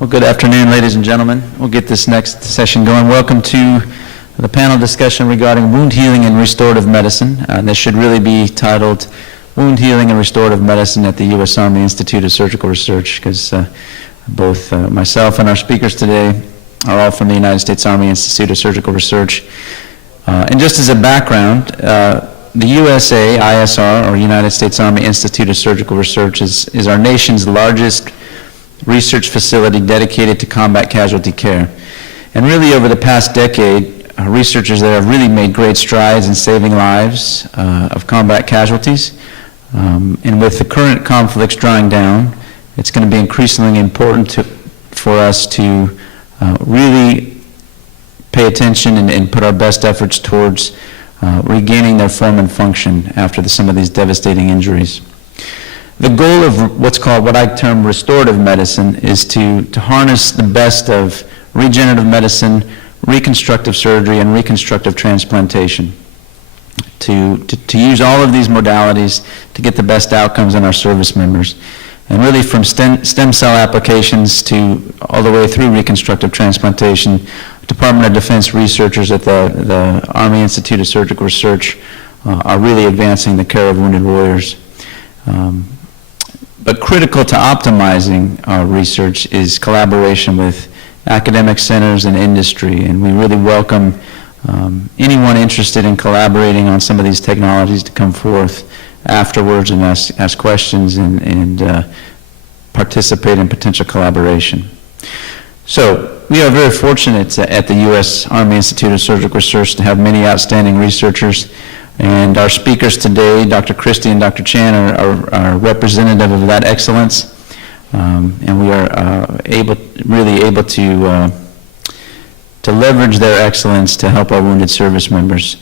Well, good afternoon, ladies and gentlemen. We'll get this next session going. Welcome to the panel discussion regarding wound healing and restorative medicine. This should really be titled Wound Healing and Restorative Medicine at the U.S. Army Institute of Surgical Research, because both myself and our speakers today are all from the United States Army Institute of Surgical Research. And just as a background, the USA, ISR, or United States Army Institute of Surgical Research, is our nation's largest research facility dedicated to combat casualty care. And really over the past decade, researchers there have really made great strides in saving lives of combat casualties. And with the current conflicts drawing down, it's going to be increasingly important for us to really pay attention and put our best efforts towards regaining their form and function after some of these devastating injuries. The goal of what I term restorative medicine is to harness the best of regenerative medicine, reconstructive surgery, and reconstructive transplantation. To use all of these modalities to get the best outcomes in our service members. And really from stem cell applications to all the way through reconstructive transplantation, Department of Defense researchers at the Army Institute of Surgical Research are really advancing the care of wounded warriors. But critical to optimizing our research is collaboration with academic centers and industry, and we really welcome anyone interested in collaborating on some of these technologies to come forth afterwards and ask questions and participate in potential collaboration. So we are very fortunate at the U.S. Army Institute of Surgical Research to have many outstanding researchers. And our speakers today, Dr. Christy and Dr. Chan, are representative of that excellence. And we are really able to leverage their excellence to help our wounded service members.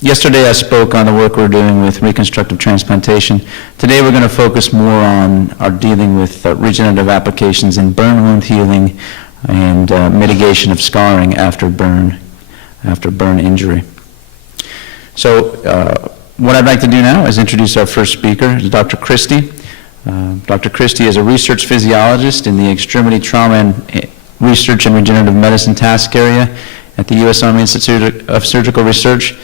Yesterday I spoke on the work we're doing with reconstructive transplantation. Today we're going to focus more on our dealing with regenerative applications in burn wound healing and mitigation of scarring after burn injury. So what I'd like to do now is introduce our first speaker, Dr. Christy. Dr. Christy is a research physiologist in the Extremity Trauma and Research and Regenerative Medicine Task Area at the U.S. Army Institute of Surgical Research.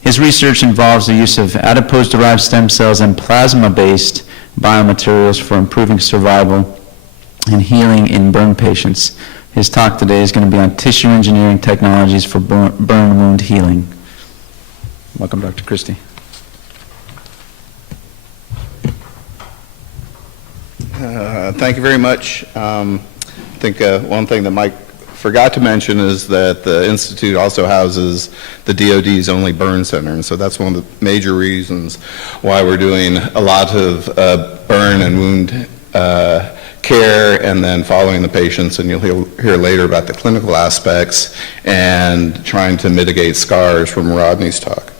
His research involves the use of adipose-derived stem cells and plasma-based biomaterials for improving survival and healing in burn patients. His talk today is going to be on tissue engineering technologies for burn wound healing. Welcome, Dr. Christy. Thank you very much. I think one thing that Mike forgot to mention is that the Institute also houses the DoD's only burn center, and so that's one of the major reasons why we're doing a lot of burn and wound care and then following the patients, and you'll hear later about the clinical aspects and trying to mitigate scars from Rodney's talk.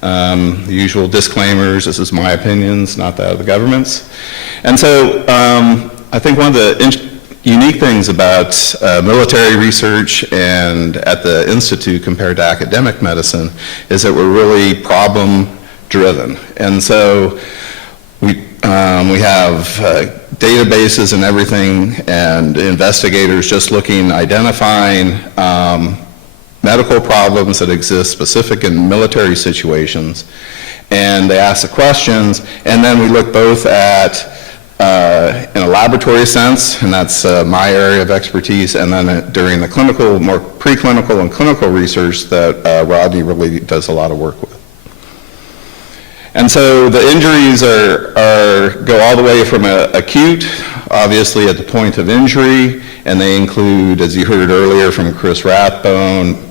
The usual disclaimers, this is my opinions, not that of the government's. And so I think one of the unique things about military research and at the Institute compared to academic medicine is that we're really problem driven. And so we have databases and everything and investigators just identifying medical problems that exist specific in military situations, and they ask the questions, and then we look both at in a laboratory sense, and that's my area of expertise, and then during the clinical, more preclinical and clinical research that Rodney really does a lot of work with. And so the injuries go all the way from acute, obviously at the point of injury, and they include, as you heard earlier from Chris Rathbone,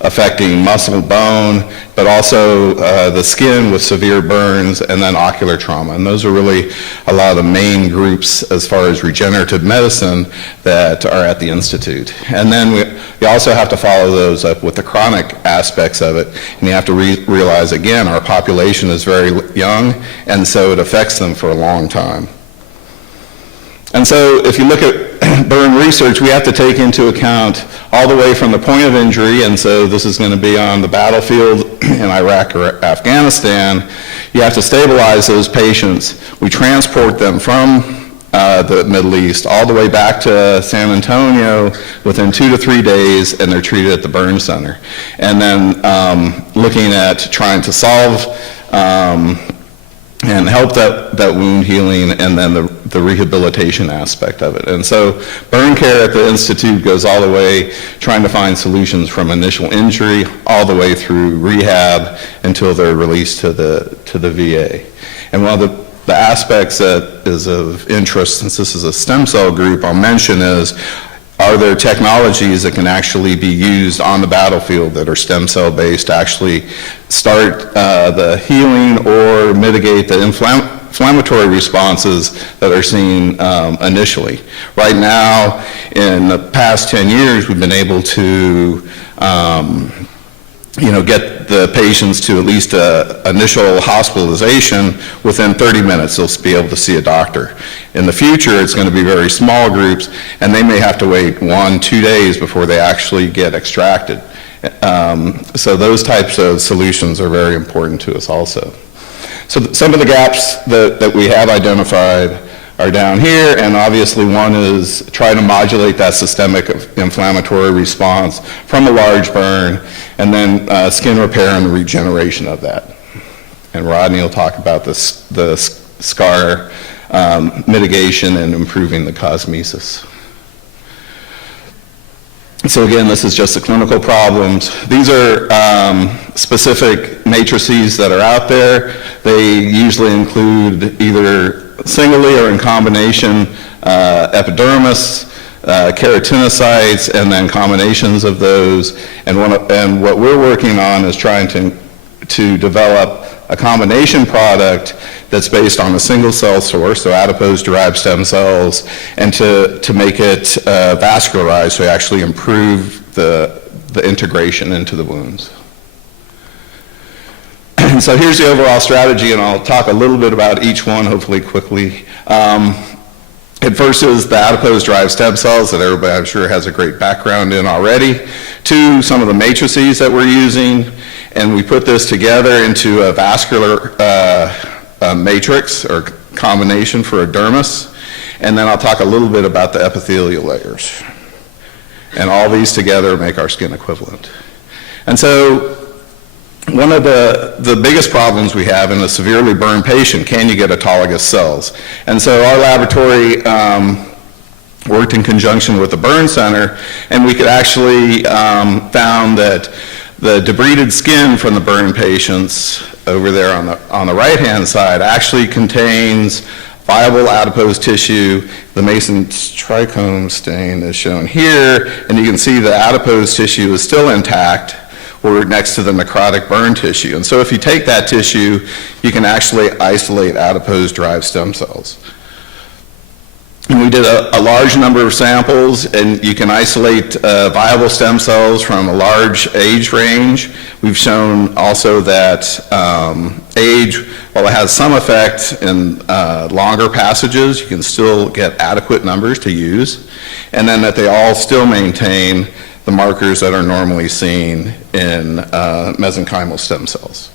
affecting muscle, bone, but also the skin with severe burns, and then ocular trauma. And those are really a lot of the main groups as far as regenerative medicine that are at the Institute. And then we also have to follow those up with the chronic aspects of it. And you have to realize, again, our population is very young, and so it affects them for a long time. And so if you look at burn research, we have to take into account all the way from the point of injury, and so this is going to be on the battlefield in Iraq or Afghanistan. You have to stabilize those patients. We transport them from the Middle East, all the way back to San Antonio within 2 to 3 days, and they're treated at the burn center. And then looking at trying to solve and help that wound healing, and then the rehabilitation aspect of it. And so burn care at the Institute goes all the way trying to find solutions from initial injury all the way through rehab until they're released to the VA. And one of the aspects that is of interest, since this is a stem cell group, I'll mention is, are there technologies that can actually be used on the battlefield that are stem cell based to actually start the healing or mitigate the inflammatory responses that are seen initially? Right now, in the past 10 years, we've been able to get the patients to at least initial hospitalization within 30 minutes. They'll be able to see a doctor. In the future, it's going to be very small groups, and they may have to wait 1-2 days before they actually get extracted. So those types of solutions are very important to us also. So some of the gaps that we have identified are down here, and obviously one is try to modulate that systemic inflammatory response from a large burn, and then skin repair and the regeneration of that. And Rodney will talk about the scar mitigation and improving the cosmesis. So again, this is just the clinical problems. These are specific matrices that are out there. They usually include either singly or in combination epidermis, keratinocytes, and then combinations of those. And what we're working on is trying to develop a combination product that's based on a single cell source, so adipose-derived stem cells, and to make it vascularized, so actually improve the integration into the wounds. And so here's the overall strategy, and I'll talk a little bit about each one, hopefully quickly. At first is the adipose-derived stem cells that everybody I'm sure has a great background in already. 2, some of the matrices that we're using, and we put this together into a vascular matrix or combination for a dermis. And then I'll talk a little bit about the epithelial layers. And all these together make our skin equivalent. And so one of the biggest problems we have in a severely burned patient, can you get autologous cells? And so our laboratory worked in conjunction with the burn center, and we could actually found that the debrided skin from the burn patients over there on the right-hand side actually contains viable adipose tissue. The Mason's trichome stain is shown here, and you can see the adipose tissue is still intact. We're next to the necrotic burn tissue. And so if you take that tissue, you can actually isolate adipose-derived stem cells. And we did a large number of samples, and you can isolate viable stem cells from a large age range. We've shown also that age, while it has some effect in longer passages, you can still get adequate numbers to use, and then that they all still maintain the markers that are normally seen in mesenchymal stem cells.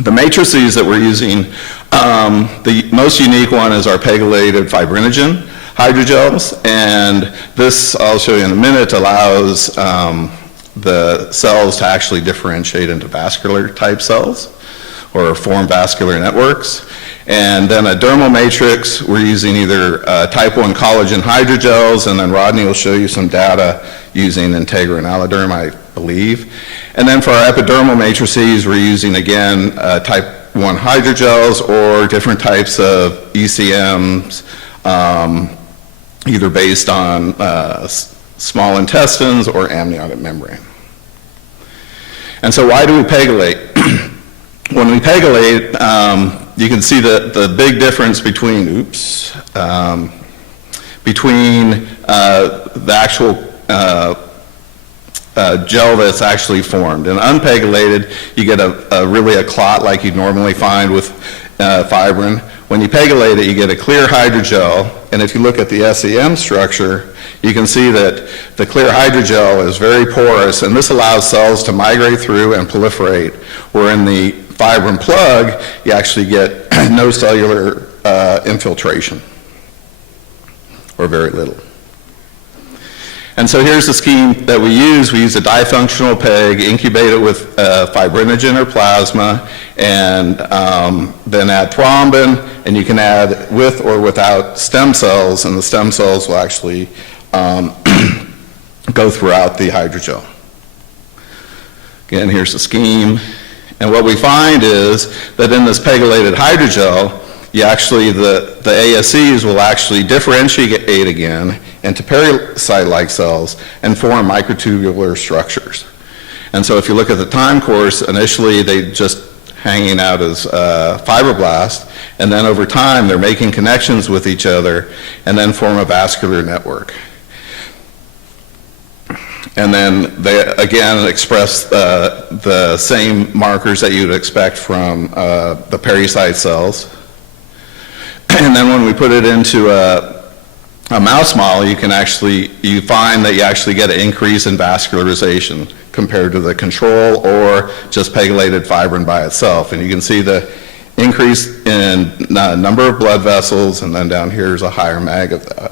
The matrices that we're using, the most unique one is our pegylated fibrinogen hydrogels, and this, I'll show you in a minute, allows the cells to actually differentiate into vascular type cells or form vascular networks. And then a dermal matrix, we're using either type 1 collagen hydrogels, and then Rodney will show you some data using Integra and Alloderm, I believe. And then for our epidermal matrices, we're using, again, type 1 hydrogels or different types of ECMs, either based on small intestines or amniotic membrane. And so why do we pegylate? When we pegylate, you can see the big difference between, between the actual gel that's actually formed. And unpegylated, you get really a clot like you'd normally find with fibrin. When you pegylate it, you get a clear hydrogel, and if you look at the SEM structure, you can see that the clear hydrogel is very porous, and this allows cells to migrate through and proliferate, where in the fibrin plug, you actually get no cellular infiltration, or very little. And so here's the scheme that we use. We use a difunctional PEG, incubate it with fibrinogen or plasma, and then add thrombin, and you can add with or without stem cells, and the stem cells will actually go throughout the hydrogel. Again, here's the scheme. And what we find is that in this pegylated hydrogel, you actually, the ASCs will actually differentiate again into parasite-like cells and form microtubular structures. And so if you look at the time course, initially they just hanging out as fibroblasts, and then over time they're making connections with each other and then form a vascular network. And then they again express the same markers that you'd expect from the pericyte cells. And then when we put it into a mouse model, you find that you actually get an increase in vascularization compared to the control or just pegylated fibrin by itself. And you can see the increase in number of blood vessels, and then down here is a higher mag of that.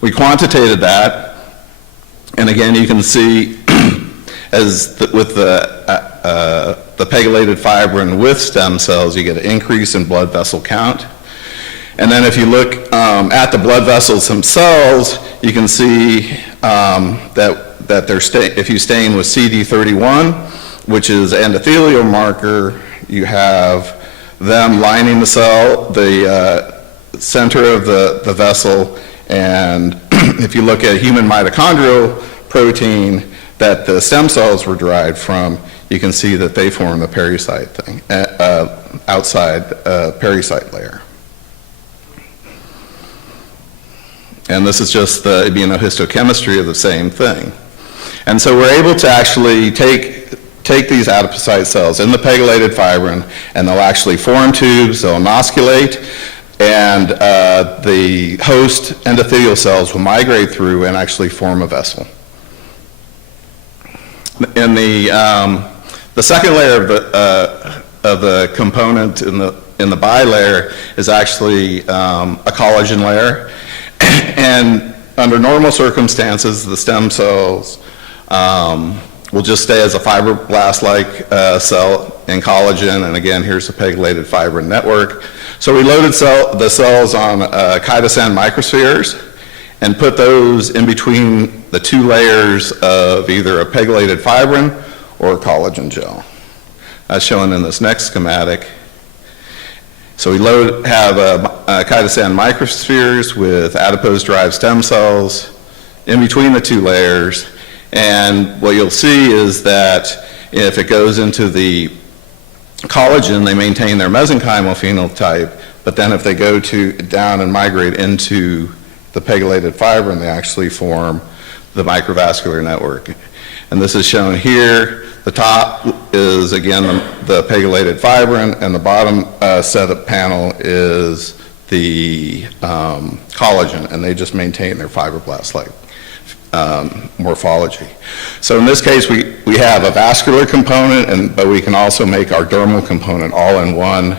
We quantitated that. And again, you can see with the pegylated fibrin with stem cells, you get an increase in blood vessel count. And then if you look at the blood vessels themselves, you can see that if you stain with CD31, which is an endothelial marker, you have them lining the cell, the center of the vessel, and if you look at human mitochondrial protein that the stem cells were derived from, you can see that they form the pericyte thing, outside pericyte layer. And this is just the immunohistochemistry of the same thing. And so we're able to actually take these adipocyte cells in the pegylated fibrin, and they'll actually form tubes, they'll inoculate, and the host endothelial cells will migrate through and actually form a vessel. In the second layer of the component in the bilayer is actually a collagen layer. And under normal circumstances, the stem cells will just stay as a fibroblast-like cell in collagen, and again, here's the pegylated fibrin network. So we loaded the cells on chitosan microspheres and put those in between the two layers of either a pegylated fibrin or a collagen gel, as shown in this next schematic. So we have chitosan microspheres with adipose-derived stem cells in between the two layers, and what you'll see is that if it goes into the collagen, they maintain their mesenchymal phenotype, but then if they go down and migrate into the pegylated fibrin, they actually form the microvascular network. And this is shown here. The top is, again, the pegylated fibrin, and the bottom setup panel is the collagen, and they just maintain their fibroblast-like morphology. So in this case, we have a vascular component, but we can also make our dermal component all in one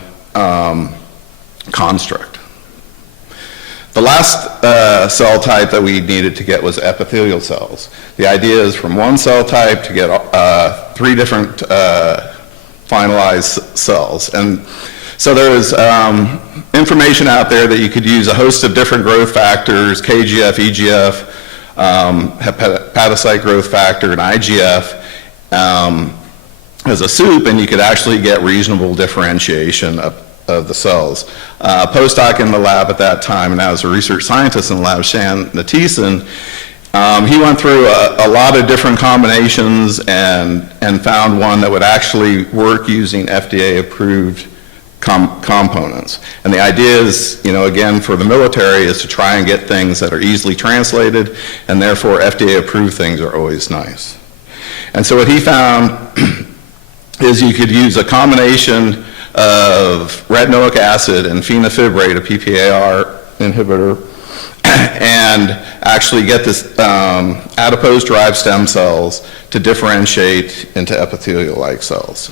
construct. The last cell type that we needed to get was epithelial cells. The idea is from one cell type to get 3 different finalized cells. And so there is information out there that you could use a host of different growth factors, KGF, EGF, hepatocyte growth factor, and IGF as a soup, and you could actually get reasonable differentiation of the cells. Postdoc in the lab at that time, and I was a research scientist in the lab, Shan Natison, he went through a lot of different combinations and found one that would actually work using FDA-approved components. And the idea is, again, for the military, is to try and get things that are easily translated, and therefore FDA-approved things are always nice. And so what he found is you could use a combination of retinoic acid and fenofibrate, a PPAR inhibitor, and actually get this adipose-derived stem cells to differentiate into epithelial-like cells.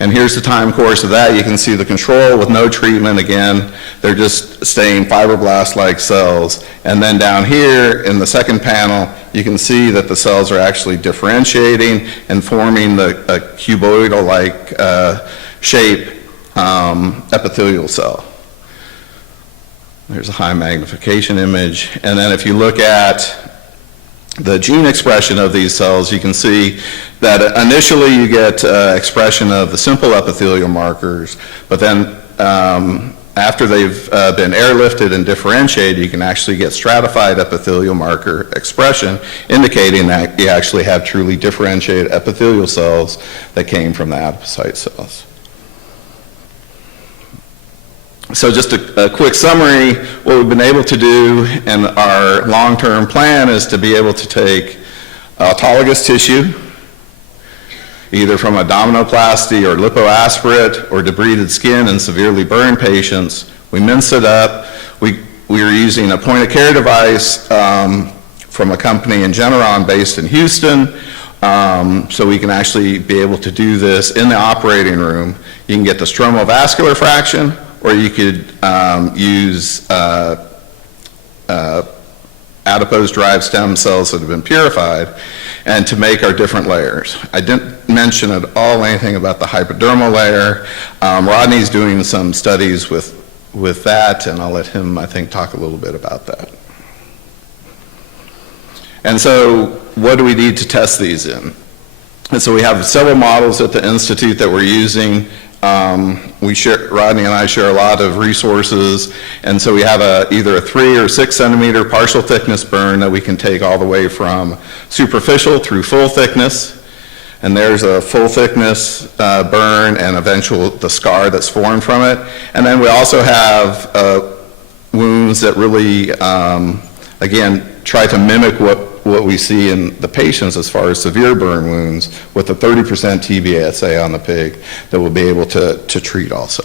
And here's the time course of that. You can see the control with no treatment. Again, they're just staying fibroblast-like cells. And then down here in the second panel, you can see that the cells are actually differentiating and forming a cuboidal-like shape epithelial cell. There's a high magnification image. And then if you look at the gene expression of these cells, you can see that initially you get expression of the simple epithelial markers, but then after they've been airlifted and differentiated, you can actually get stratified epithelial marker expression, indicating that you actually have truly differentiated epithelial cells that came from the adipocyte cells. So just a quick summary, what we've been able to do and our long-term plan is to be able to take autologous tissue, either from abdominoplasty or lipoaspirate or debrided skin in severely burned patients. We mince it up. We are using a point-of-care device from a company in Generon based in Houston, so we can actually be able to do this in the operating room. You can get the stromal vascular fraction, or you could use adipose-derived stem cells that have been purified, and to make our different layers. I didn't mention at all anything about the hypodermal layer. Rodney's doing some studies with that, and I'll let him, I think, talk a little bit about that. And so what do we need to test these in? And so we have several models at the Institute that we're using. Rodney and I share a lot of resources, and so we have either a 3 or 6 centimeter partial thickness burn that we can take all the way from superficial through full thickness, and there's a full thickness burn and the scar that's formed from it. And then we also have wounds that really, again, try to mimic what we see in the patients as far as severe burn wounds with a 30% TBSA on the pig that we'll be able to treat also.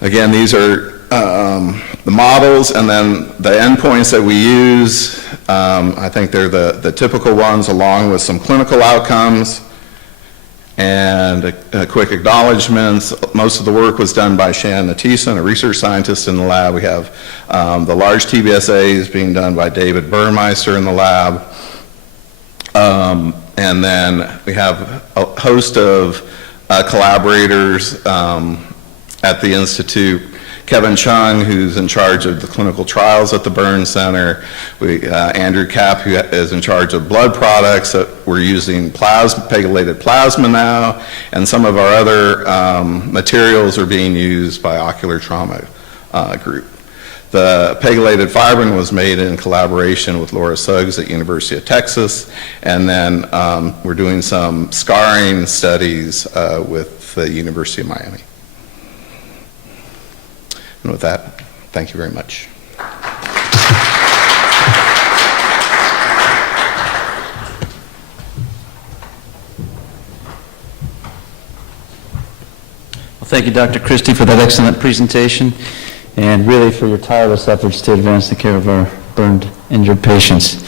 Again, these are the models, and then the endpoints that we use. I think they're the typical ones, along with some clinical outcomes and a quick acknowledgements. Most of the work was done by Shannon Natison, a research scientist in the lab. We have the large TBSAs being done by David Burnmeister in the lab. And then we have a host of collaborators at the Institute. Kevin Chung, who's in charge of the clinical trials at the Burn Center. Andrew Kapp, who is in charge of blood products. That we're using pegylated plasma now, and some of our other materials are being used by Ocular Trauma Group. The pegylated fibrin was made in collaboration with Laura Suggs at University of Texas, and then we're doing some scarring studies with the University of Miami. And with that, thank you very much. Well, thank you, Dr. Christy, for that excellent presentation, and really for your tireless efforts to advance the care of our burned, injured patients.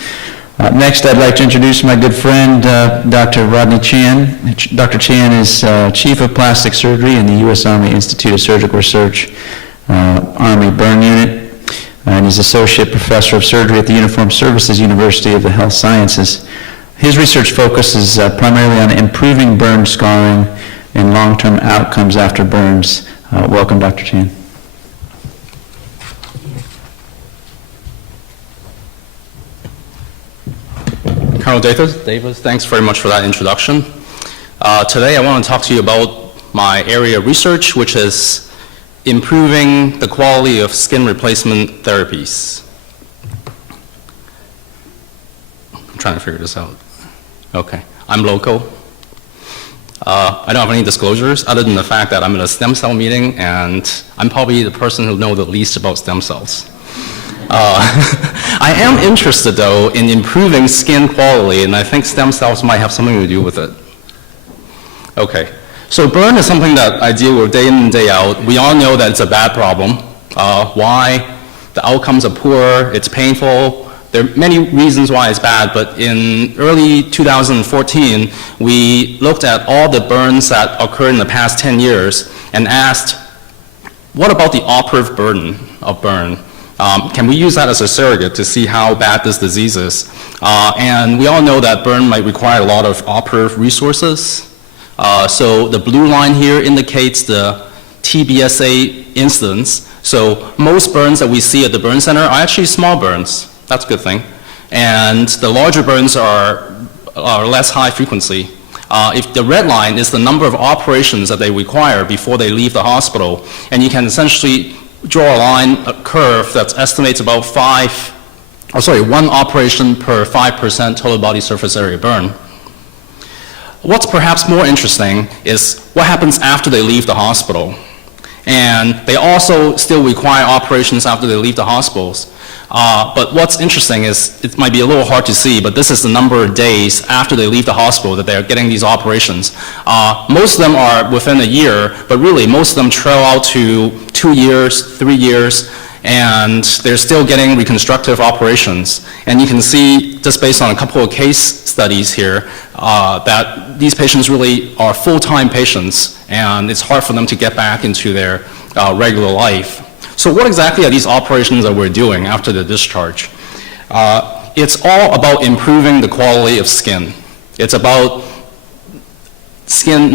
Next, I'd like to introduce my good friend, Dr. Rodney Chan. Dr. Chan is Chief of Plastic Surgery in the U.S. Army Institute of Surgical Research, Army Burn Unit, and he's Associate Professor of Surgery at the Uniformed Services University of the Health Sciences. His research focuses primarily on improving burn scarring and long-term outcomes after burns. Welcome, Dr. Chan. Colonel Davis, thanks very much for that introduction. Today I want to talk to you about my area of research, which is improving the quality of skin replacement therapies. I'm trying to figure this out. Okay, I'm local. I don't have any disclosures other than the fact that I'm in a stem cell meeting, and I'm probably the person who knows the least about stem cells. I am interested, though, in improving skin quality, and I think stem cells might have something to do with it. Okay, so burn is something that I deal with day in and day out. We all know that it's a bad problem. Why? The outcomes are poor, it's painful, there are many reasons why it's bad, but in early 2014, we looked at all the burns that occurred in the past 10 years and asked, what about the operative burden of burn? Can we use that as a surrogate to see how bad this disease is? And we all know that burn might require a lot of operative resources. So the blue line here indicates the TBSA incidence. So most burns that we see at the burn center are actually small burns. That's a good thing. And the larger burns are less high frequency. If the red line is the number of operations that they require before they leave the hospital, and you can essentially draw a line, a curve that estimates about 1 operation per 5% total body surface area burn. What's perhaps more interesting is what happens after they leave the hospital. And they also still require operations after they leave the hospitals. But what's interesting is, it might be a little hard to see, but this is the number of days after they leave the hospital that they're getting these operations. Most of them are within a year, but really most of them trail out to 2 years, 3 years, and they're still getting reconstructive operations. And you can see, just based on a couple of case studies here, that these patients really are full-time patients, and it's hard for them to get back into their regular life. So what exactly are these operations that we're doing after the discharge? It's all about improving the quality of skin. It's about skin,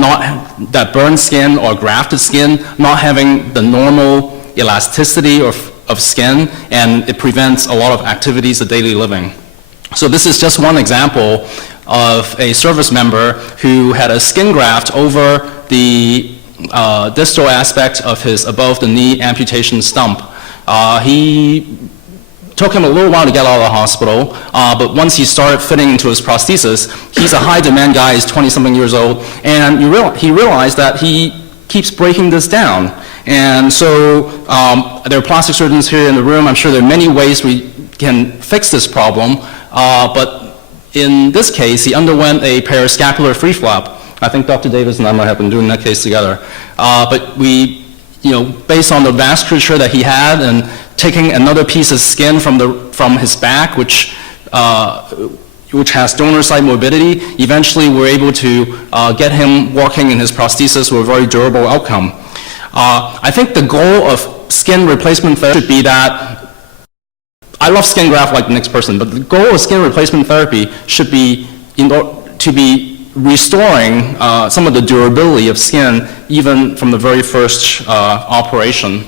that burned skin or grafted skin, not having the normal elasticity of skin, and it prevents a lot of activities of daily living. So this is just one example of a service member who had a skin graft over the distal aspect of his above-the-knee amputation stump. He took him a little while to get out of the hospital, but once he started fitting into his prosthesis, he's a high-demand guy, he's 20-something years old, and he realized that he keeps breaking this down. And so there are plastic surgeons here in the room. I'm sure there are many ways we can fix this problem, but in this case, he underwent a parascapular free flap. I think Dr. Davis and I might have been doing that case together. But we, based on the vasculature that he had and taking another piece of skin from his back, which has donor site morbidity, eventually we're able to get him walking in his prosthesis with a very durable outcome. I think the goal of skin replacement therapy should be that, I love skin graft like the next person, but the goal of skin replacement therapy should be to be restoring some of the durability of skin even from the very first operation.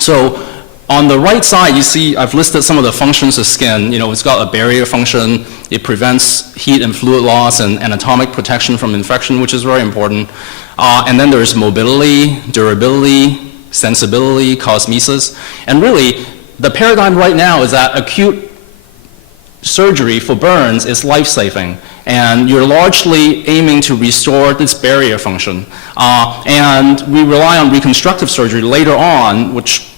So on the right side, you see I've listed some of the functions of skin. It's got a barrier function. It prevents heat and fluid loss and anatomic protection from infection, which is very important. And then there's mobility, durability, sensibility, cosmesis. And really, the paradigm right now is that acute surgery for burns is life-saving, and you're largely aiming to restore this barrier function. And we rely on reconstructive surgery later on, which,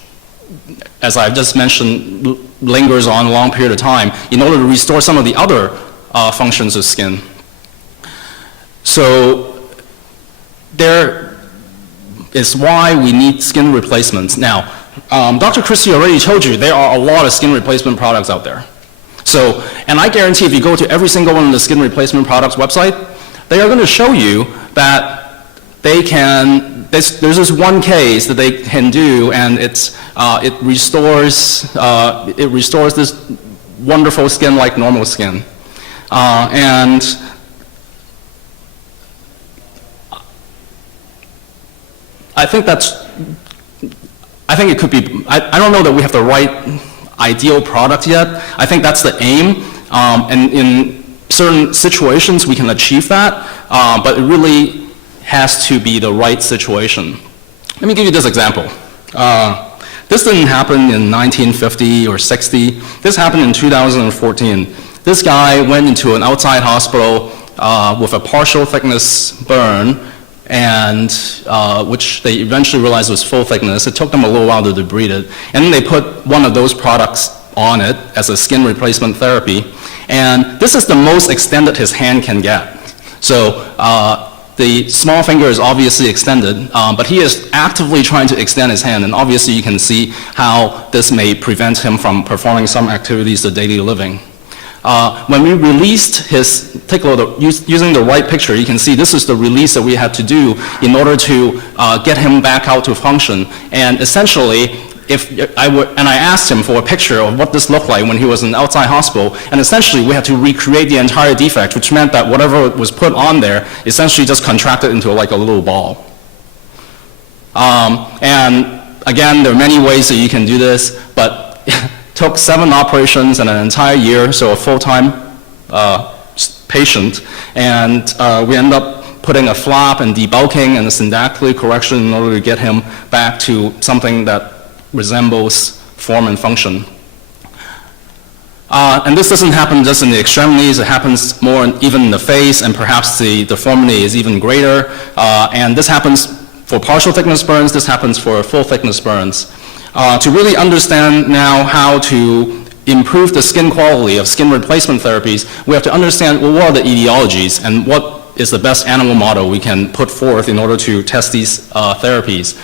as I've just mentioned, lingers on a long period of time in order to restore some of the other functions of skin. So there is why we need skin replacements. Now, Dr. Christy already told you there are a lot of skin replacement products out there. So, and I guarantee if you go to every single one of the skin replacement products website, they are going to show you that they can, there's this one case that they can do, and it restores this wonderful skin like normal skin. And I think it could be, I don't know that we have the right ideal product yet. I think that's the aim, and in certain situations we can achieve that, but it really has to be the right situation. Let me give you this example. This didn't happen in 1950 or 60. This happened in 2014. This guy went into an outside hospital with a partial thickness burn, and which they eventually realized was full thickness. It took them a little while to debride it. And then they put one of those products on it as a skin replacement therapy. And this is the most extended his hand can get. So the small finger is obviously extended, but he is actively trying to extend his hand, and obviously you can see how this may prevent him from performing some activities of daily living. When we released his, take a look, using the right picture, you can see this is the release that we had to do in order to get him back out to function. And essentially, I asked him for a picture of what this looked like when he was in outside hospital, and essentially we had to recreate the entire defect, which meant that whatever was put on there essentially just contracted into like a little ball. And again, there are many ways that you can do this, but took 7 operations and an entire year, so a full-time patient, and we ended up putting a flap and debulking and a syndactyly correction in order to get him back to something that resembles form and function. And this doesn't happen just in the extremities, it happens more even in the face, and perhaps the deformity is even greater. And this happens for partial thickness burns, this happens for full thickness burns. To really understand now how to improve the skin quality of skin replacement therapies, we have to understand, well, what are the etiologies and what is the best animal model we can put forth in order to test these therapies.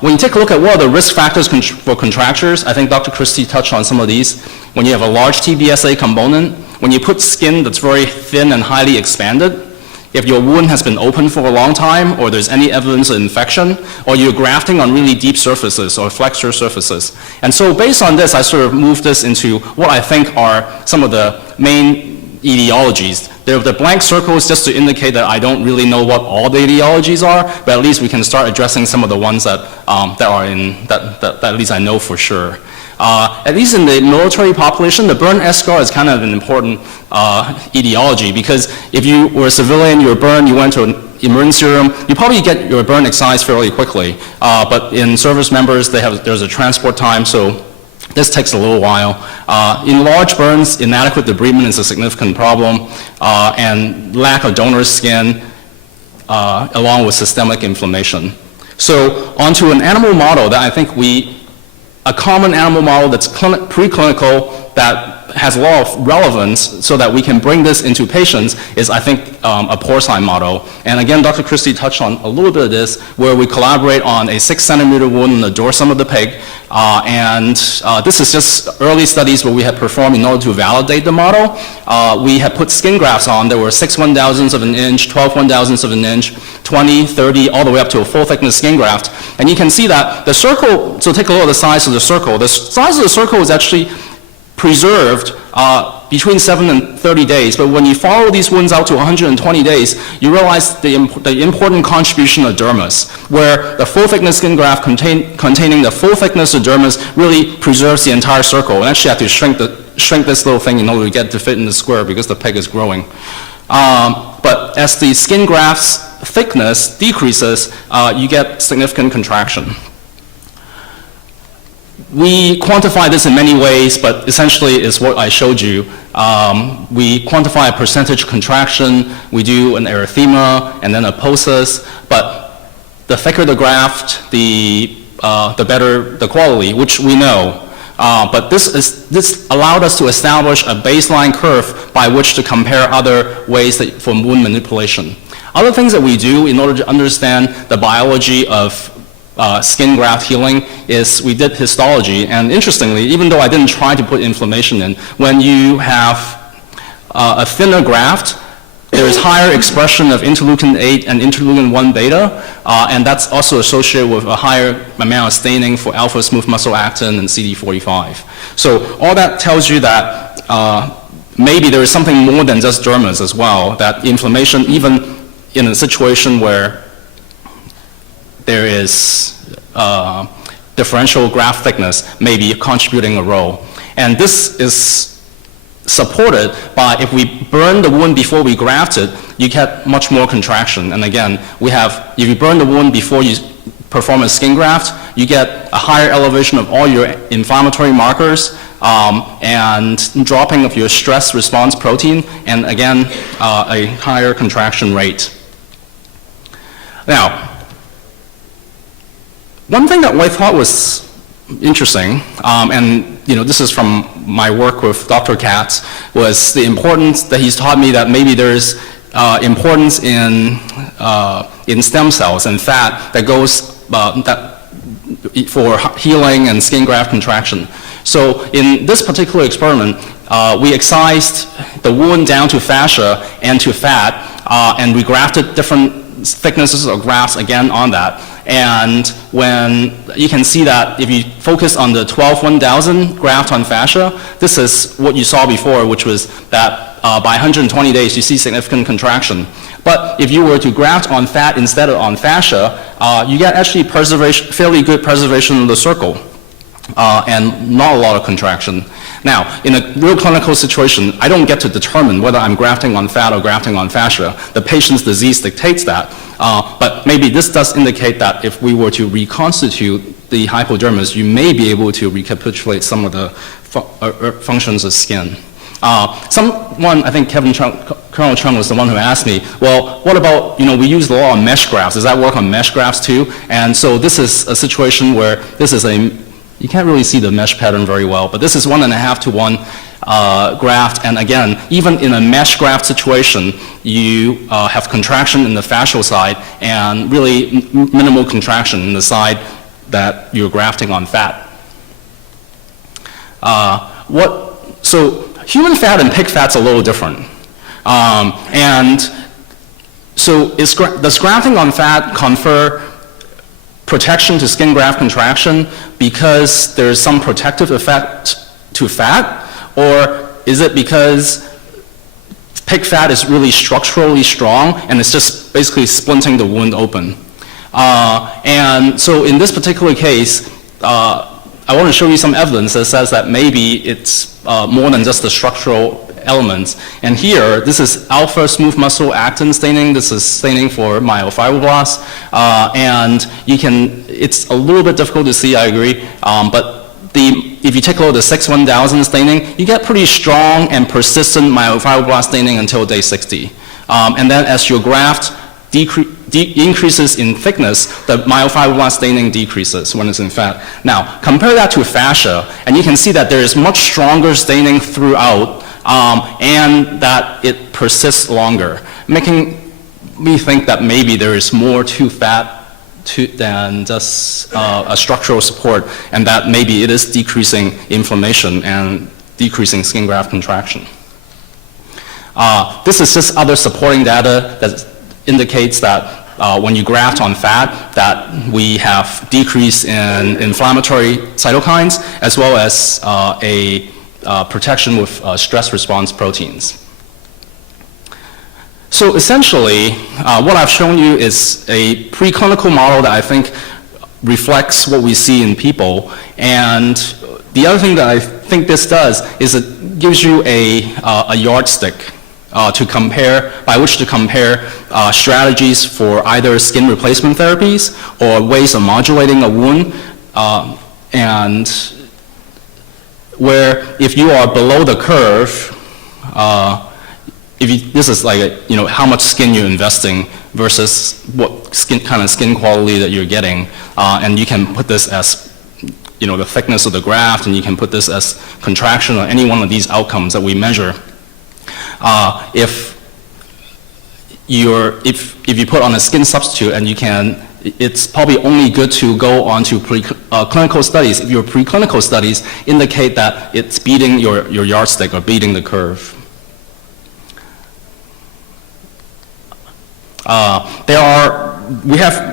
When you take a look at what are the risk factors for contractures, I think Dr. Christy touched on some of these. When you have a large TBSA component, when you put skin that's very thin and highly expanded, if your wound has been open for a long time, or there's any evidence of infection, or you're grafting on really deep surfaces or flexure surfaces. And so based on this, I sort of moved this into what I think are some of the main etiologies. The blank circles just to indicate that I don't really know what all the etiologies are, but at least we can start addressing some of the ones that, that at least I know for sure. At least in the military population, the burn eschar is kind of an important etiology, because if you were a civilian, you were burned, you went to an emergency room, you probably get your burn excised fairly quickly. But in service members, there's a transport time, so this takes a little while. In large burns, inadequate debridement is a significant problem, and lack of donor skin, along with systemic inflammation. So onto an animal model that I think a common animal model that's preclinical that has a lot of relevance so that we can bring this into patients is, I think, a porcine model. And again, Dr. Christy touched on a little bit of this, where we collaborate on a 6-centimeter wound in the dorsum of the pig. This is just early studies where we had performed in order to validate the model. We had put skin grafts on. There were 6 1/1000ths of an inch, 12 1/1000ths of an inch, 20, 30, all the way up to a full thickness skin graft. And you can see that the circle, so take a look at the size of the circle. The size of the circle is actually preserved between 7 and 30 days, but when you follow these wounds out to 120 days, you realize the important contribution of dermis, where the full thickness skin graft containing the full thickness of dermis really preserves the entire circle. And actually I have to shrink this little thing in order to get it to fit in the square because the peg is growing. But as the skin graft's thickness decreases, you get significant contraction. We quantify this in many ways, but essentially is what I showed you. We quantify a percentage contraction, we do an erythema, and then a pulsus, but the thicker the graft, the better the quality, which we know. But this allowed us to establish a baseline curve by which to compare other ways for wound manipulation. Other things that we do in order to understand the biology of skin graft healing is we did histology, and interestingly, even though I didn't try to put inflammation in, when you have a thinner graft, there is higher expression of interleukin-8 and interleukin-1 beta, and that's also associated with a higher amount of staining for alpha smooth muscle actin and CD45. So all that tells you that maybe there is something more than just dermis as well, that inflammation, even in a situation where there is differential graft thickness, may be contributing a role. And this is supported by, if we burn the wound before we graft it, you get much more contraction. And again, if you burn the wound before you perform a skin graft, you get a higher elevation of all your inflammatory markers, and dropping of your stress response protein, and again, a higher contraction rate. Now, one thing that I thought was interesting, and this is from my work with Dr. Katz, was the importance that he's taught me that maybe there's importance in stem cells and fat that goes for healing and skin graft contraction. So in this particular experiment, we excised the wound down to fascia and to fat, and we grafted different thicknesses of grafts again on that. And when you can see that if you focus on the 12-1000 graft on fascia, this is what you saw before, which was that by 120 days you see significant contraction. But if you were to graft on fat instead of on fascia, you get actually fairly good preservation of the circle and not a lot of contraction. Now, in a real clinical situation, I don't get to determine whether I'm grafting on fat or grafting on fascia. The patient's disease dictates that. But maybe this does indicate that if we were to reconstitute the hypodermis, you may be able to recapitulate some of the functions of skin. Someone, I think Colonel Chung was the one who asked me, well, what about, we use a lot of mesh grafts. Does that work on mesh grafts too? And so this is a situation where this is you can't really see the mesh pattern very well, but this is 1.5 to 1 graft. And again, even in a mesh graft situation, you have contraction in the fascial side and really minimal contraction in the side that you're grafting on fat. So human fat and pig fat's a little different. And so does grafting on fat confer protection to skin graft contraction because there's some protective effect to fat, or is it because pig fat is really structurally strong and it's just basically splinting the wound open? And so in this particular case, I want to show you some evidence that says that maybe it's more than just the structural elements. And here, this is alpha smooth muscle actin staining. This is staining for myofibroblasts. And it's a little bit difficult to see, I agree. But if you take a look at the 6-1000 staining, you get pretty strong and persistent myofibroblast staining until day 60. And then as your graft increases in thickness, the myofibroblast staining decreases when it's in fat. Now, compare that to fascia, and you can see that there is much stronger staining throughout, and that it persists longer, making me think that maybe there is more to fat than just a structural support, and that maybe it is decreasing inflammation and decreasing skin graft contraction. This is just other supporting data that indicates that when you graft on fat, that we have decrease in inflammatory cytokines as well as a protection with stress response proteins. So essentially, what I've shown you is a preclinical model that I think reflects what we see in people. And the other thing that I think this does is it gives you a yardstick by which to compare strategies for either skin replacement therapies or ways of modulating a wound, and where if you are below the curve, this is like how much skin you're investing versus what kind of skin quality that you're getting, and you can put this as the thickness of the graft, and you can put this as contraction or any one of these outcomes that we measure. If you put on a skin substitute, and it's probably only good to go on to clinical studies if your preclinical studies indicate that it's beating your yardstick or beating the curve.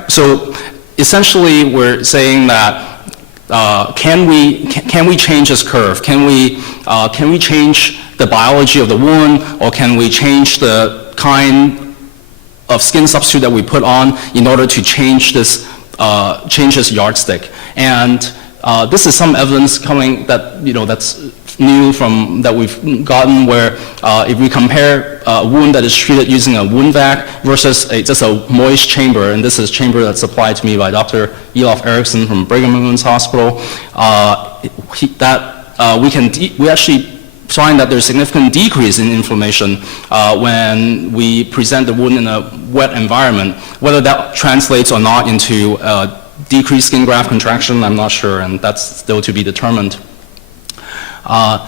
So essentially we're saying that can we change this curve? Can we change the biology of the wound, or can we change the kind of skin substitute that we put on in order to change this yardstick? And this is some evidence coming that that's new that we've gotten, where if we compare a wound that is treated using a wound vac versus just a moist chamber, and this is a chamber that's supplied to me by Dr. Elof Erickson from Brigham and Women's Hospital, we actually find that there's significant decrease in inflammation when we present the wound in a wet environment. Whether that translates or not into decreased skin graft contraction, I'm not sure, and that's still to be determined.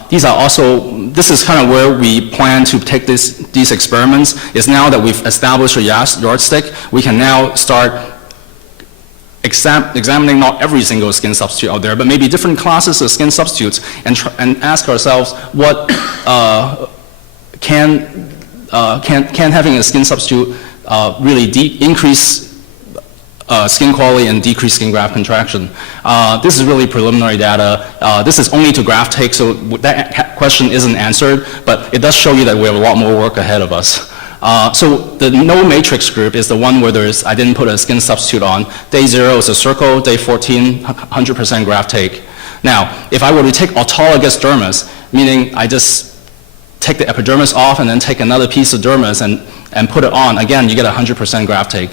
This is kind of where we plan to take these experiments, is now that we've established a yardstick, we can now start examining not every single skin substitute out there, but maybe different classes of skin substitutes, and ask ourselves what can having a skin substitute really increase skin quality and decrease skin graft contraction. This is really preliminary data. This is only to graft take, so that question isn't answered, but it does show you that we have a lot more work ahead of us. So the no matrix group is the one where I didn't put a skin substitute on. Day 0 is a circle, day 14, 100% graft take. Now, if I were to take autologous dermis, meaning I just take the epidermis off and then take another piece of dermis and put it on, again, you get 100% graft take.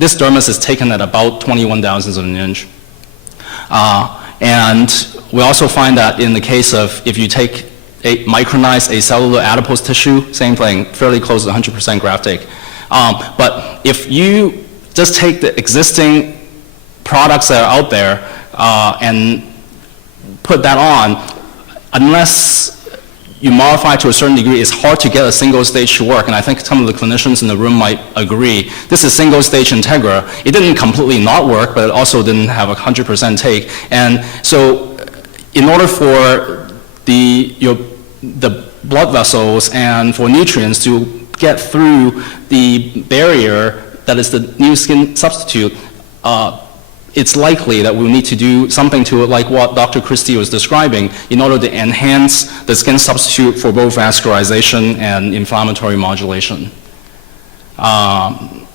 This dermis is taken at about 21 thousandths of an inch. And we also find that in the case of if you take micronized acellular adipose tissue, same thing, fairly close to 100% graft take. But if you just take the existing products that are out there and put that on, unless you modify to a certain degree, it's hard to get a single stage to work, and I think some of the clinicians in the room might agree. This is single stage Integra. It didn't completely not work, but it also didn't have 100% take. And so in order for the blood vessels and for nutrients to get through the barrier that is the new skin substitute, it's likely that we'll need to do something to it like what Dr. Christy was describing in order to enhance the skin substitute for both vascularization and inflammatory modulation. I'm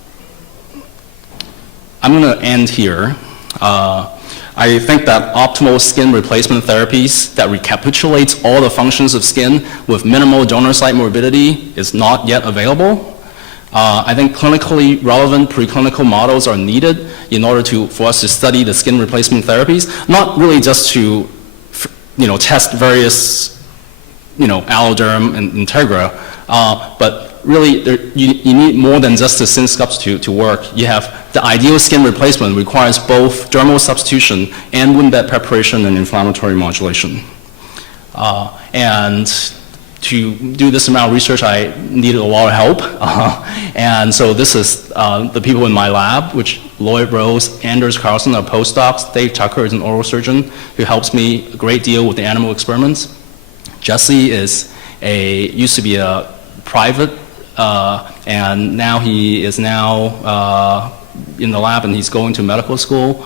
going to end here. I think that optimal skin replacement therapies that recapitulates all the functions of skin with minimal donor site morbidity is not yet available. I think clinically relevant preclinical models are needed in order for us to study the skin replacement therapies, not really just to test various alloderm and Integra, but really you need more than just a skin substitute to work. You have the ideal skin replacement requires both dermal substitution and wound bed preparation and inflammatory modulation. And to do this amount of research, I needed a lot of help. And so this is the people in my lab, which Lloyd Rose, Anders Carlson are postdocs, Dave Tucker is an oral surgeon who helps me a great deal with the animal experiments. Jesse used to be a private, and now he is in the lab and he's going to medical school.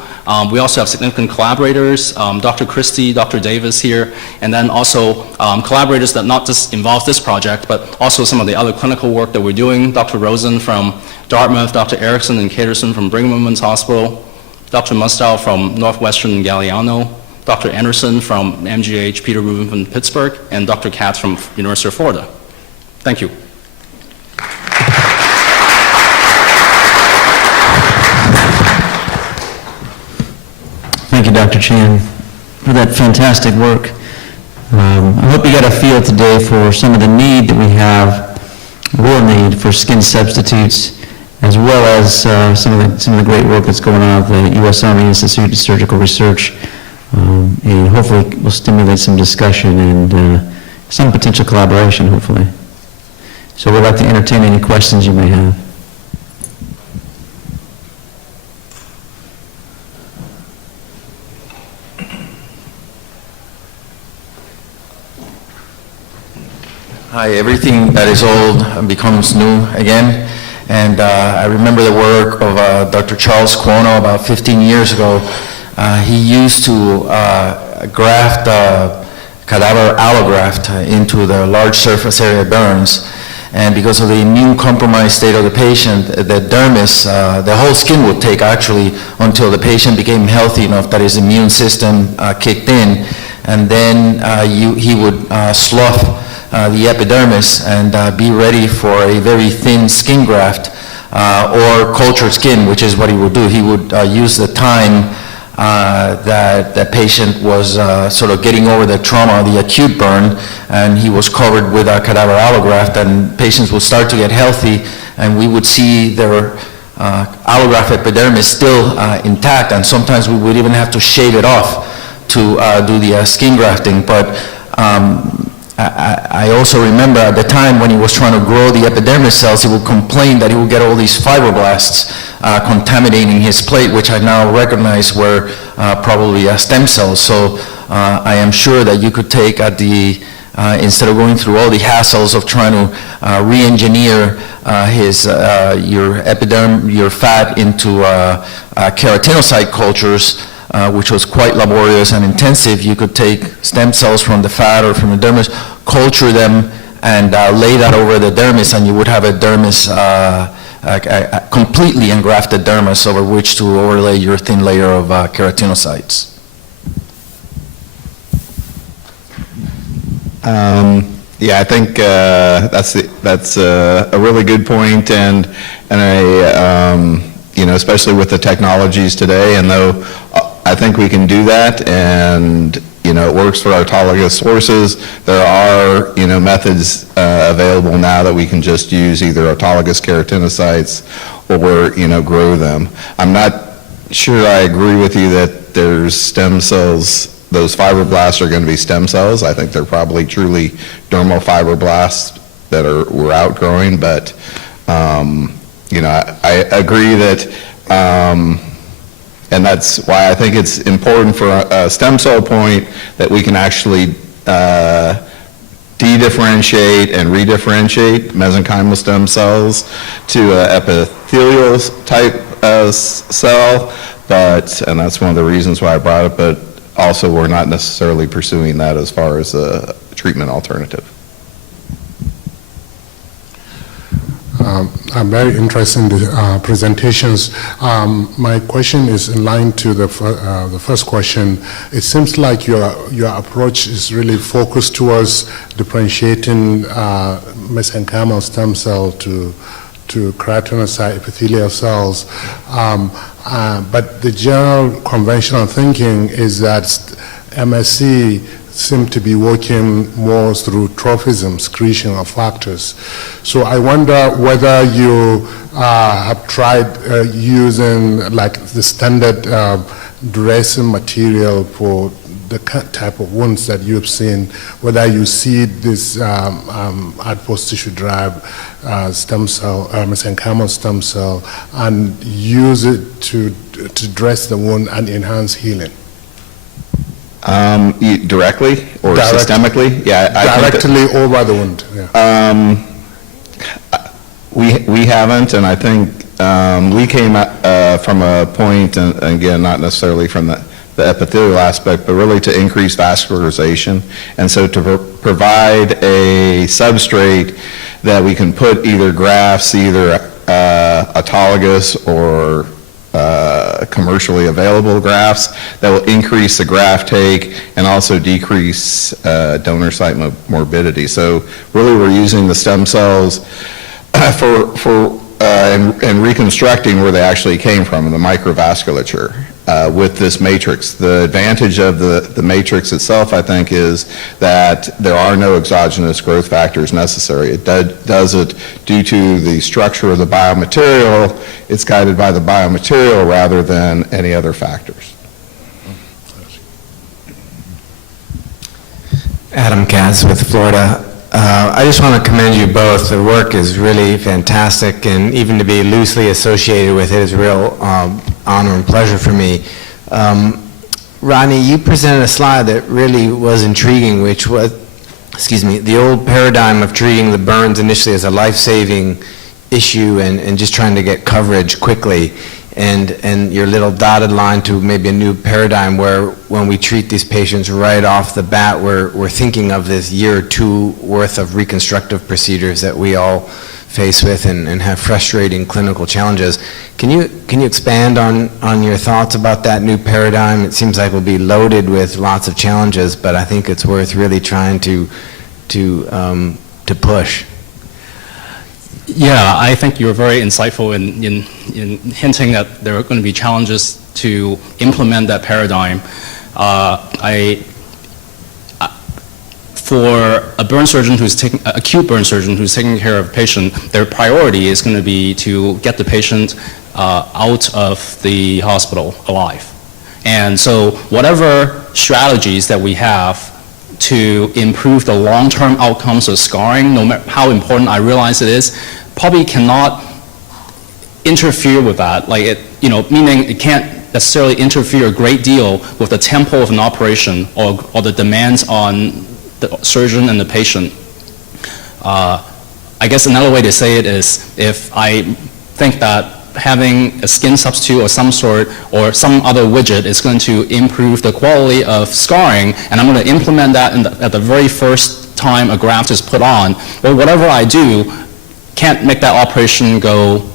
We also have significant collaborators, Dr. Christy, Dr. Davis here, and then also collaborators that not just involve this project, but also some of the other clinical work that we're doing. Dr. Rosen from Dartmouth, Dr. Erickson and Caterson from Brigham and Women's Hospital, Dr. Mustow from Northwestern and Galliano, Dr. Anderson from MGH, Peter Rubin from Pittsburgh, and Dr. Katz from University of Florida. Thank you. Thank you, Dr. Chan, for that fantastic work. I hope you got a feel today for some of the need that we will need for skin substitutes, as well as some of the great work that's going on at the U.S. Army Institute of Surgical Research, and hopefully will stimulate some discussion and some potential collaboration, hopefully. So we'd like to entertain any questions you may have. Hi, everything that is old becomes new again. And I remember the work of Dr. Charles Cuono about 15 years ago. He used to graft cadaver allograft into the large surface area burns. And because of the immune compromised state of the patient, the dermis, the whole skin would take actually until the patient became healthy enough that his immune system kicked in. And then he would slough the epidermis and be ready for a very thin skin graft or cultured skin, which is what he would do. He would use the time that the patient was sort of getting over the trauma, the acute burn, and he was covered with a cadaver allograft, and patients would start to get healthy, and we would see their allograft epidermis still intact, and sometimes we would even have to shave it off to do the skin grafting. But I also remember at the time when he was trying to grow the epidermis cells, he would complain that he would get all these fibroblasts contaminating his plate, which I now recognize were probably stem cells. So I am sure that you could take at the, instead of going through all the hassles of trying to re-engineer your fat into keratinocyte cultures, which was quite laborious and intensive, you could take stem cells from the fat or from the dermis, culture them, and lay that over the dermis, and you would have a dermis, a completely engrafted dermis over which to overlay your thin layer of keratinocytes. Yeah, I think that's a really good point, and especially with the technologies today, and though I think we can do that, and it works for autologous sources, there are methods available now that we can just use either autologous keratinocytes or grow them. I'm not sure I agree with you that there's stem cells. Those fibroblasts are going to be stem cells. I think they're probably truly dermal fibroblasts that we're outgrowing, but I agree that, and that's why I think it's important for a stem cell point that we can actually de-differentiate and redifferentiate mesenchymal stem cells to an epithelial type cell, and that's one of the reasons why I brought it, but also we're not necessarily pursuing that as far as a treatment alternative. I'm very interested in the presentations. My question is in line to the first question. It seems like your approach is really focused towards differentiating mesenchymal stem cell to keratinocyte epithelial cells. But the general conventional thinking is that MSC seem to be working more through trophism, secretion of factors. So I wonder whether you have tried using like the standard dressing material for the type of wounds that you've seen, whether you see this adipose tissue-derived stem cell, mesenchymal stem cell, and use it to dress the wound and enhance healing. Directly or systemically? Yeah, directly over the wound. Yeah. We haven't, and I think we came from a point, and again, not necessarily from the epithelial aspect, but really to increase vascularization, and so to provide a substrate that we can put either grafts, either autologous or commercially available grafts that will increase the graft take and also decrease donor site morbidity. So really we're using the stem cells and reconstructing where they actually came from in the microvasculature with this matrix. The advantage of the matrix itself, I think, is that there are no exogenous growth factors necessary. It does it due to the structure of the biomaterial. It's guided by the biomaterial rather than any other factors. Adam Katz with Florida. I just want to commend you both. The work is really fantastic, and even to be loosely associated with it is a real honor and pleasure for me. Rodney, you presented a slide that really was intriguing, which was, the old paradigm of treating the burns initially as a life-saving issue and just trying to get coverage quickly, and your little dotted line to maybe a new paradigm where when we treat these patients right off the bat, we're thinking of this year or two worth of reconstructive procedures that we all face with and have frustrating clinical challenges. Can you expand on your thoughts about that new paradigm? It seems like we'll be loaded with lots of challenges, but I think it's worth really trying to push. Yeah, I think you were very insightful in hinting that there are going to be challenges to implement that paradigm. For a burn surgeon acute burn surgeon who's taking care of a patient, their priority is going to be to get the patient out of the hospital alive. And so whatever strategies that we have to improve the long-term outcomes of scarring, no matter how important I realize it is, probably cannot interfere with that. Like it, meaning it can't necessarily interfere a great deal with the tempo of an operation or the demands on the surgeon and the patient. I guess another way to say it is if I think that having a skin substitute or some sort or some other widget is going to improve the quality of scarring, and I'm going to implement that at the very first time a graft is put on, well, whatever I do can't make that operation go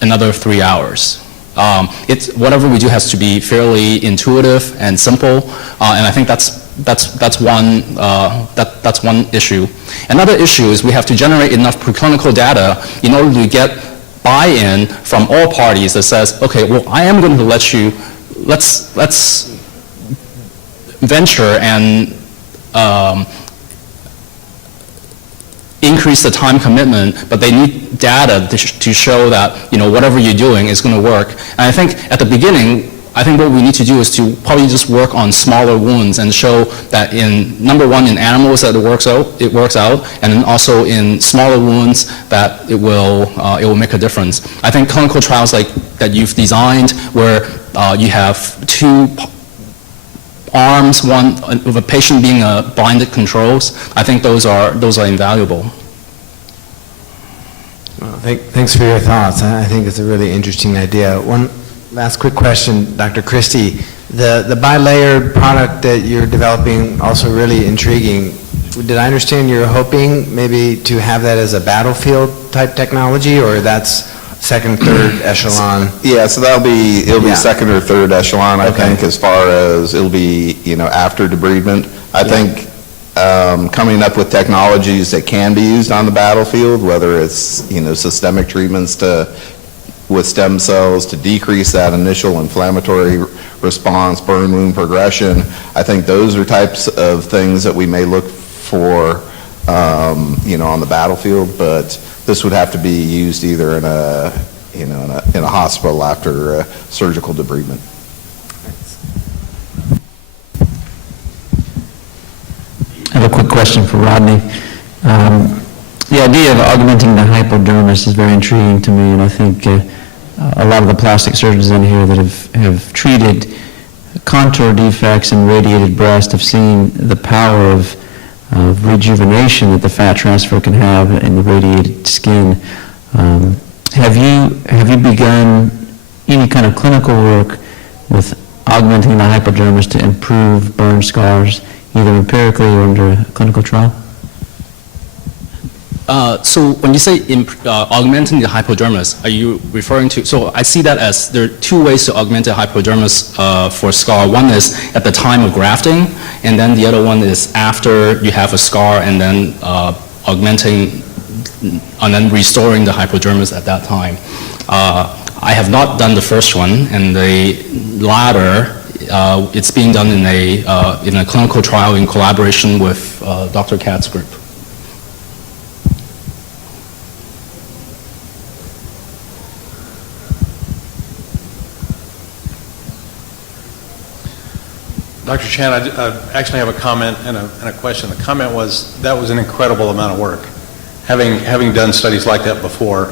another 3 hours. Whatever we do has to be fairly intuitive and simple, and I think that's one issue. Another issue is we have to generate enough preclinical data in order to get buy-in from all parties that says, okay, well, I am going to let you, let's venture and increase the time commitment, but they need data to show that, whatever you're doing is going to work. And I think at the beginning, I think what we need to do is to probably just work on smaller wounds and show that number one, in animals that it works out, and then also in smaller wounds that it will make a difference. I think clinical trials like that you've designed where you have two arms, one with a patient being blinded controls, I think those are invaluable. Well, thanks for your thoughts. I think it's a really interesting idea. One last quick question, Dr. Christy. The bilayer product that you're developing, also really intriguing. Did I understand you're hoping maybe to have that as a battlefield type technology, or that's second, third echelon? Yeah, so it'll be Yeah. second or third echelon, I Okay. think, as far as it'll be, after debridement. I think coming up with technologies that can be used on the battlefield, whether it's, systemic treatments with stem cells to decrease that initial inflammatory response, burn wound progression, I think those are types of things that we may look for, on the battlefield, but this would have to be used either in a hospital after surgical debridement. I have a quick question for Rodney. The idea of augmenting the hypodermis is very intriguing to me, and I think a lot of the plastic surgeons in here that have treated contour defects and radiated breast have seen the power of rejuvenation that the fat transfer can have in the radiated skin. Have you begun any kind of clinical work with augmenting the hypodermis to improve burn scars, either empirically or under a clinical trial? So when you say augmenting the hypodermis, are you referring to, so I see that as there are two ways to augment the hypodermis for scar. One is at the time of grafting, and then the other one is after you have a scar and then augmenting and then restoring the hypodermis at that time. I have not done the first one, and the latter, it's being done in a clinical trial in collaboration with Dr. Katz's group. Dr. Chan, I actually have a comment and a question. The comment was, that was an incredible amount of work, having done studies like that before.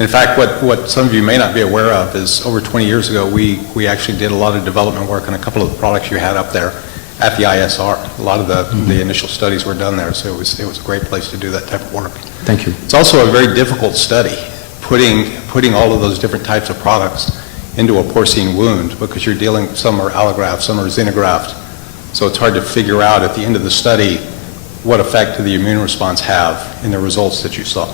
In fact, what some of you may not be aware of is over 20 years ago, we actually did a lot of development work on a couple of the products you had up there at the ISR. A lot of the initial studies were done there, so it was a great place to do that type of work. Thank you. It's also a very difficult study, putting all of those different types of products into a porcine wound, because you're dealing, some are allograft, some are xenograft. So it's hard to figure out at the end of the study what effect did the immune response have in the results that you saw.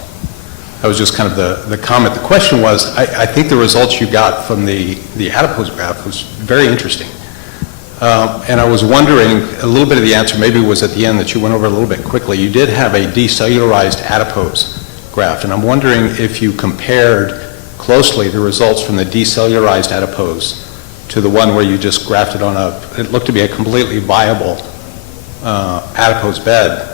That was just kind of the comment. The question was, I think the results you got from the adipose graft was very interesting. And I was wondering, a little bit of the answer maybe was at the end that you went over a little bit quickly. You did have a decellularized adipose graft, and I'm wondering if you compared closely the results from the decellularized adipose to the one where you just grafted on it looked to be a completely viable adipose bed.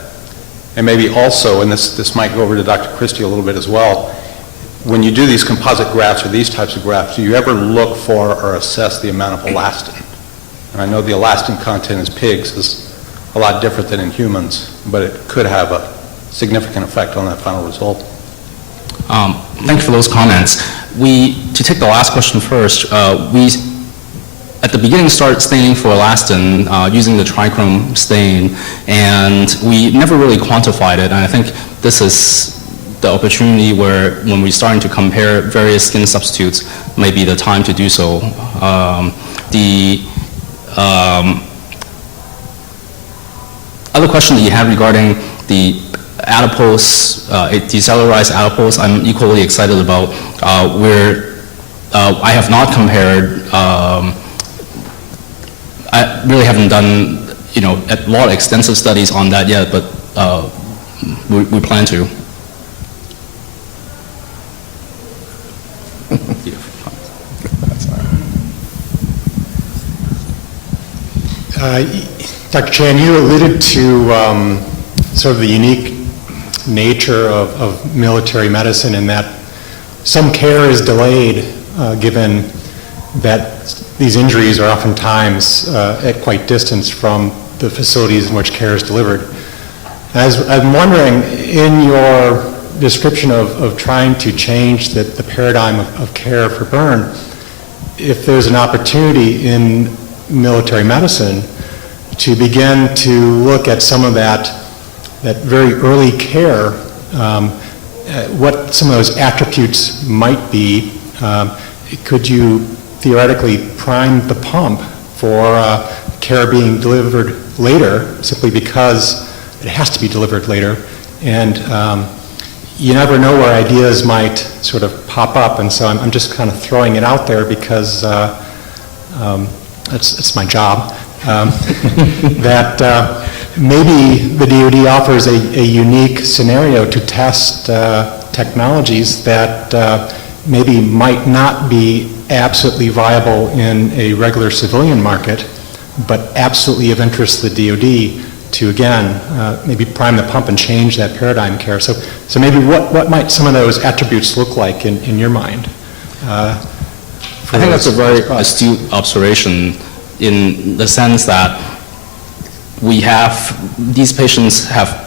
And maybe also, and this might go over to Dr. Christy a little bit as well, when you do these composite grafts or these types of grafts, do you ever look for or assess the amount of elastin? And I know the elastin content in pigs is a lot different than in humans, but it could have a significant effect on that final result. Thank you for those comments. To take the last question first, we at the beginning started staining for elastin using the trichrome stain, and we never really quantified it, and I think this is the opportunity where when we're starting to compare various skin substitutes, may be the time to do so. The other question that you had regarding the adipose, decellularized adipose, I'm equally excited about. I have not compared, I really haven't done, a lot of extensive studies on that yet, but we plan to. Dr. Chan, you alluded to sort of the unique nature of military medicine in that some care is delayed given that these injuries are oftentimes at quite distance from the facilities in which care is delivered. I'm wondering, in your description of trying to change the paradigm of care for burn, if there's an opportunity in military medicine to begin to look at some of that very early care, what some of those attributes might be. Could you theoretically prime the pump for care being delivered later, simply because it has to be delivered later? And you never know where ideas might sort of pop up, and so I'm just kind of throwing it out there because it's my job. That maybe the DoD offers a unique scenario to test technologies that maybe might not be absolutely viable in a regular civilian market, but absolutely of interest to the DoD to, again, maybe prime the pump and change that paradigm care. So maybe what might some of those attributes look like in your mind? I think that's a very astute observation, in the sense that these patients have,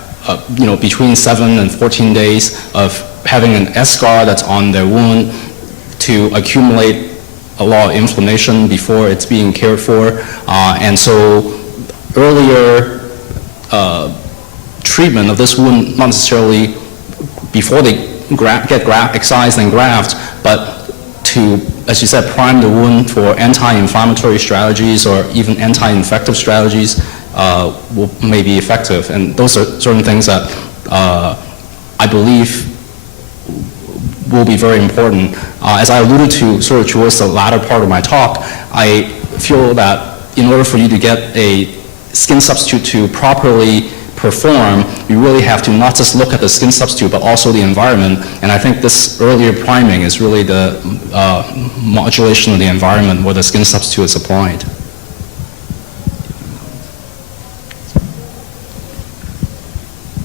between 7 and 14 days of having an eschar that's on their wound to accumulate a lot of inflammation before it's being cared for. And so earlier treatment of this wound, not necessarily before they get excised and graft, but to, as you said, prime the wound for anti-inflammatory strategies or even anti-infective strategies may be effective. And those are certain things that I believe will be very important. As I alluded to sort of towards the latter part of my talk, I feel that in order for you to get a skin substitute to properly perform, you really have to not just look at the skin substitute, but also the environment. And I think this earlier priming is really the modulation of the environment where the skin substitute is applied.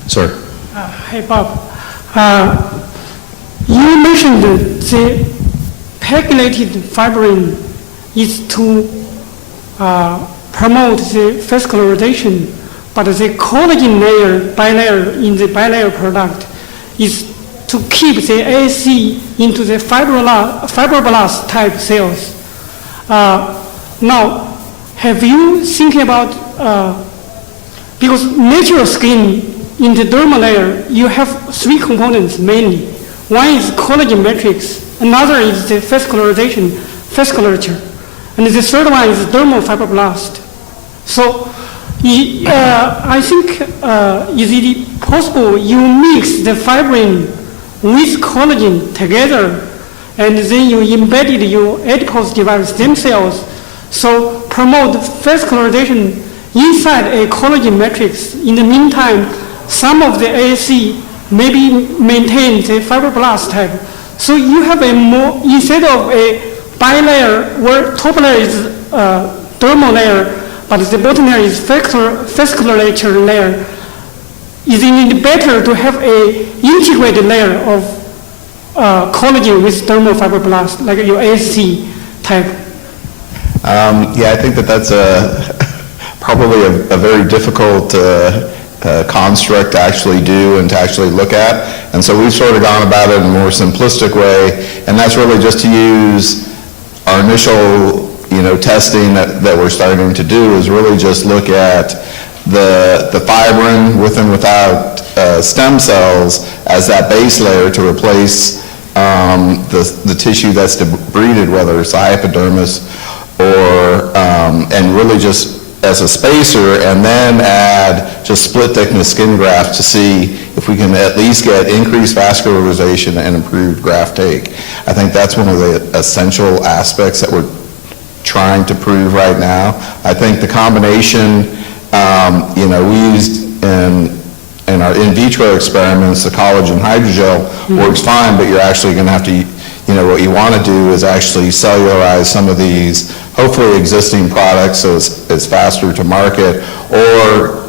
Sir. Hi, Bob. You mentioned the pegylated fibrin is to promote the vascularization, but the collagen layer, bilayer, in the bilayer product is to keep the ASC into the fibroblast type cells. Now, have you think about, because natural skin in the dermal layer, you have 3 components mainly. One is collagen matrix, another is the vascularization, vasculature, and the third one is dermal fibroblast. So I think, is it possible you mix the fibrin with collagen together, and then you embedded your adipose-derived stem cells, so promote vascularization inside a collagen matrix. In the meantime, some of the ASC maybe maintain the fibroblast type. So you have a more, instead of a bilayer where top layer is dermal layer, but the bottom layer is vasculature layer, is it better to have a integrated layer of collagen with dermal fibroblast, like your ASC type? Yeah, I think that's probably a very difficult construct to actually do and to actually look at. And so we've sort of gone about it in a more simplistic way, and that's really just to use our initial, testing that we're starting to do is really just look at the fibrin with and without stem cells as that base layer to replace the tissue that's debrided, whether it's the hypodermis or, and really just as a spacer, and then add just split thickness skin graft to see if we can at least get increased vascularization and improved graft take. I think that's one of the essential aspects that we're trying to prove right now. I think the combination, we used in our in vitro experiments, the collagen hydrogel works fine, but you're actually going to have to, what you want to do is actually cellularize some of these hopefully existing products so it's faster to market, or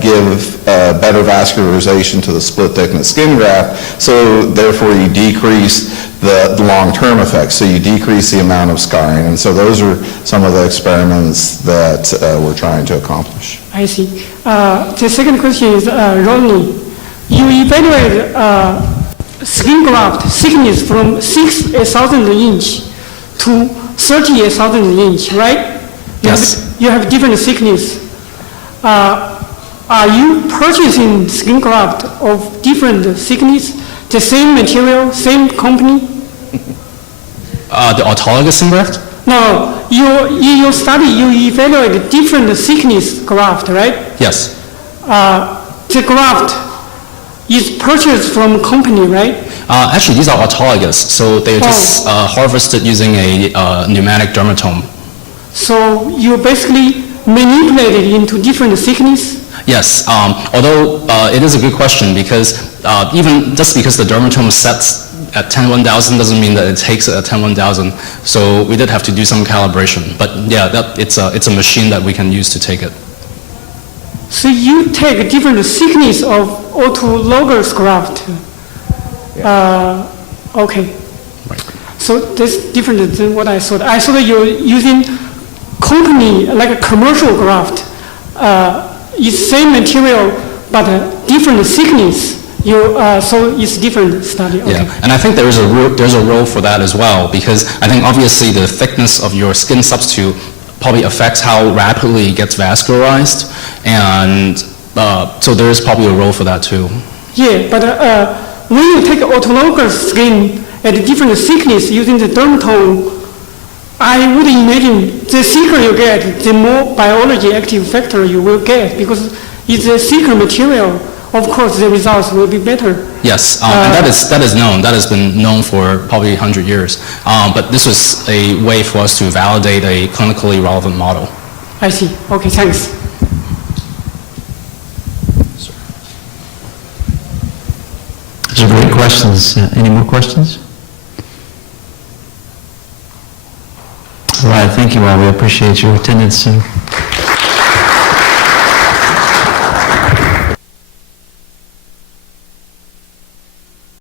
give better vascularization to the split thickness skin graft, so therefore you decrease the long-term effects, so you decrease the amount of scarring. And so those are some of the experiments that we're trying to accomplish. I see. The second question is, Rodney, you evaluate skin graft thickness from 6/1000 inch to 30/1000 inch, right? Yes. You have different thickness. Are you purchasing skin graft of different thickness, the same material, same company? The autologous skin graft? No, in your study, you evaluate different thickness graft, right? Yes. The graft is purchased from company, right? Actually, these are autologous, so they're just harvested using a pneumatic dermatome. So you basically manipulate it into different thickness? Yes, although it is a good question, because even just because the dermatome sets at 10/1000 doesn't mean that it takes at 10/1000. So we did have to do some calibration. But yeah, it's a machine that we can use to take it. So you take different thickness of autologous graft? Okay. Right. So that's different than what I thought. I thought you're using company, like a commercial graft. It's same material, but different thickness. So it's different study. Okay. Yeah, and I think there's a role for that as well, because I think obviously the thickness of your skin substitute probably affects how rapidly it gets vascularized, and so there is probably a role for that too. Yeah, but when you take autologous skin at different thickness using the dermatome, I would imagine the thicker you get, the more biology active factor you will get, because it's a thicker material. Of course, the results will be better. Yes, and that is known. That has been known for probably 100 years. But this was a way for us to validate a clinically relevant model. I see. Okay, thanks. Those are great questions. Any more questions? All right, thank you all. We appreciate your attendance.